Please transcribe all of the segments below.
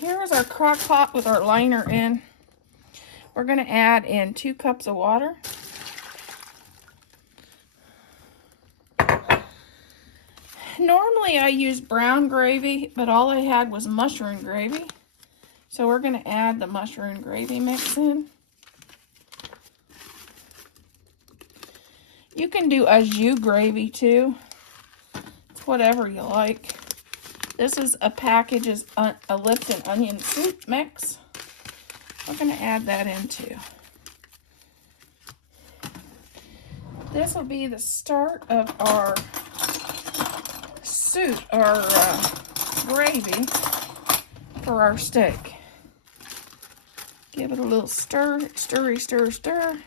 Here's our crock pot with our liner in. We're going to add in 2 cups of water. Normally I use brown gravy, but all I had was mushroom gravy. So we're going to add the mushroom gravy mix in. You can do au jus gravy too. It's whatever you like. This is a package of a Lipton onion soup mix. We're going to add that in too. This will be the start of our soup, our gravy for our steak. Give it a little stir, stir.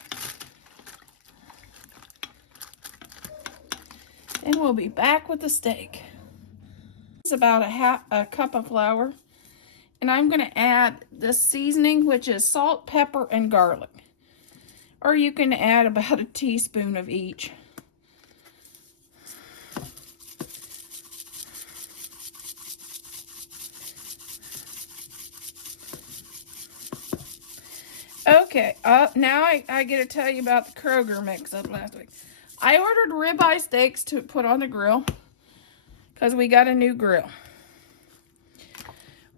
And we'll be back with the steak. It's about a cup of flour. And I'm going to add this seasoning, which is salt, pepper, and garlic. Or you can add about a teaspoon of each. Okay, now I get to tell you about the Kroger mix-up last week. I ordered ribeye steaks to put on the grill because we got a new grill.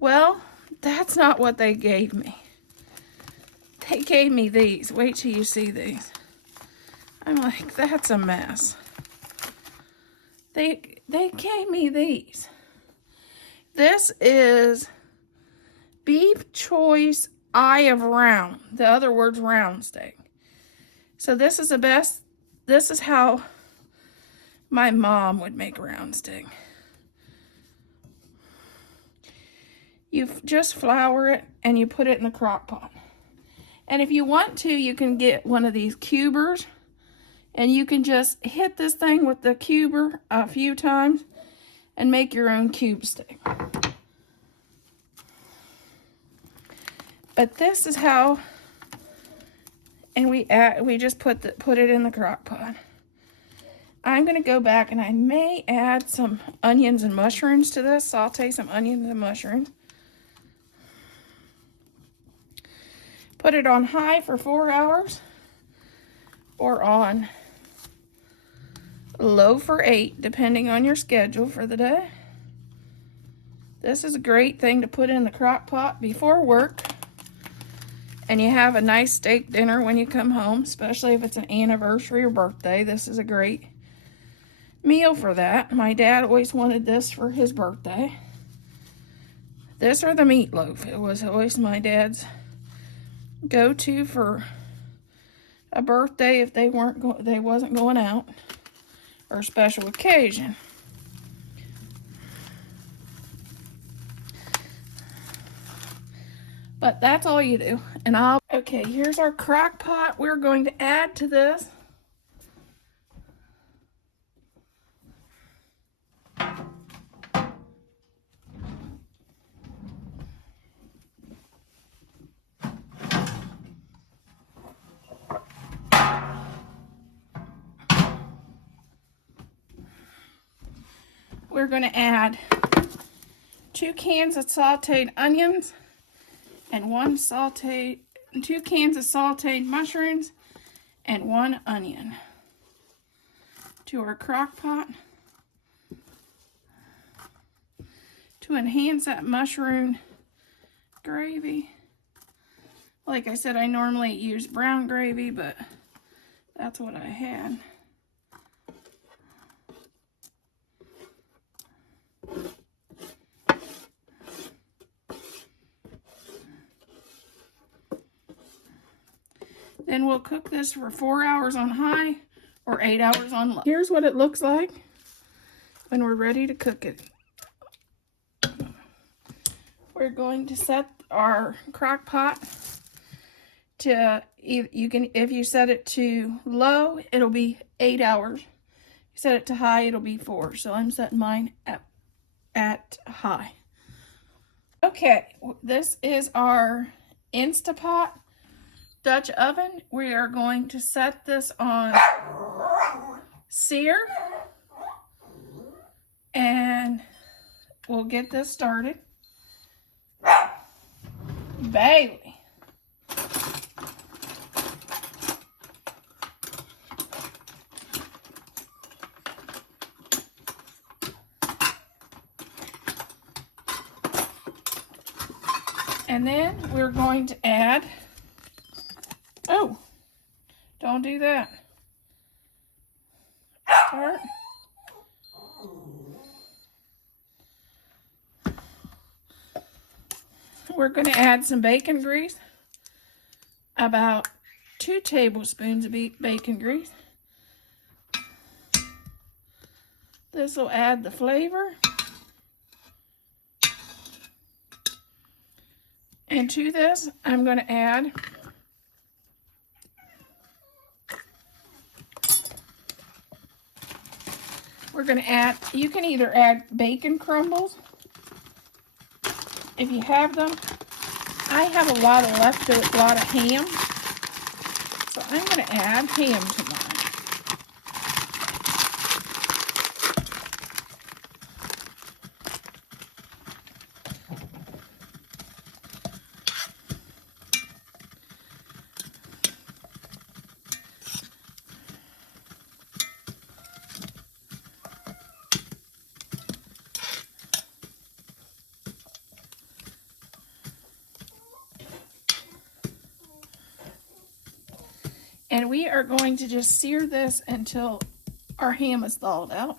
Well, that's not what they gave me. They gave me these. Wait till you see these. I'm like, that's a mess. They gave me these. This is beef choice eye of round. The other word's round steak. So this is the best. This is how my mom would make round steak. You just flour it and you put it in the crock pot. And if you want to, you can get one of these cubers and you can just hit this thing with the cuber a few times and make your own cube steak. But this is how, and we just put it in the crock pot. I'm going to go back and I may add some onions and mushrooms to this. Saute some onions and mushrooms. Put it on high for 4 hours or on low for 8, depending on your schedule for the day. This is a great thing to put in the crock pot before work. And you have a nice steak dinner when you come home, especially if it's an anniversary or birthday. This is a great meal for that. My dad always wanted this for his birthday. This or the meatloaf. It was always my dad's go-to for a birthday if they wasn't going out, or a special occasion. But that's all you do. And okay, here's our crock pot. We're going to add to this we're going to add 2 cans of sauteed onions and 2 cans of sauteed mushrooms and 1 onion to our crock pot to enhance that mushroom gravy. Like I said, I normally use brown gravy, but that's what I had. Then we'll cook this for 4 hours on high or 8 hours on low. Here's what it looks like when we're ready to cook it. We're going to set our crock pot to, if you set it to low, it'll be 8 hours. You set it to high, it'll be 4. So I'm setting mine at high. Okay, this is our Instapot Dutch oven. We are going to set this on sear and we'll get this started. Bailey. And then we're going to add, oh, don't do that. Start. We're going to add some bacon grease, about 2 tablespoons of bacon grease. This will add the flavor. And to this, I'm going to add you can either add bacon crumbles if you have them. I have a lot of ham, so I'm going to add ham to mine. And we are going to just sear this until our ham is thawed out.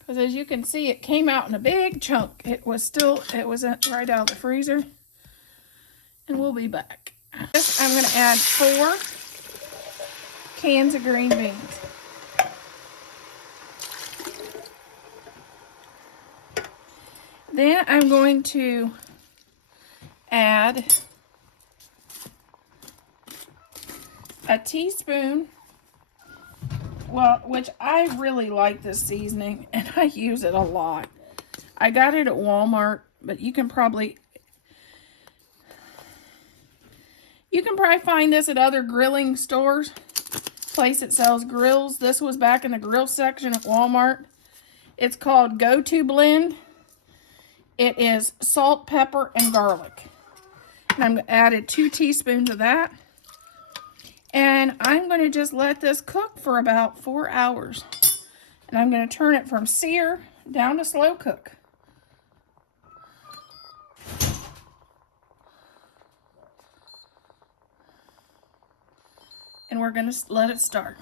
Because as you can see, it came out in a big chunk. It wasn't right out of the freezer. And we'll be back. This, I'm going to add 4 cans of green beans. Then I'm going to add a teaspoon, which I really like this seasoning, and I use it a lot. I got it at Walmart, but you can probably find this at other grilling stores, place that sells grills. This was back in the grill section at Walmart. It's called Go-To Blend. It is salt, pepper, and garlic. And I'm added 2 teaspoons of that. And I'm going to just let this cook for about 4 hours. And I'm going to turn it from sear down to slow cook. And we're going to let it start.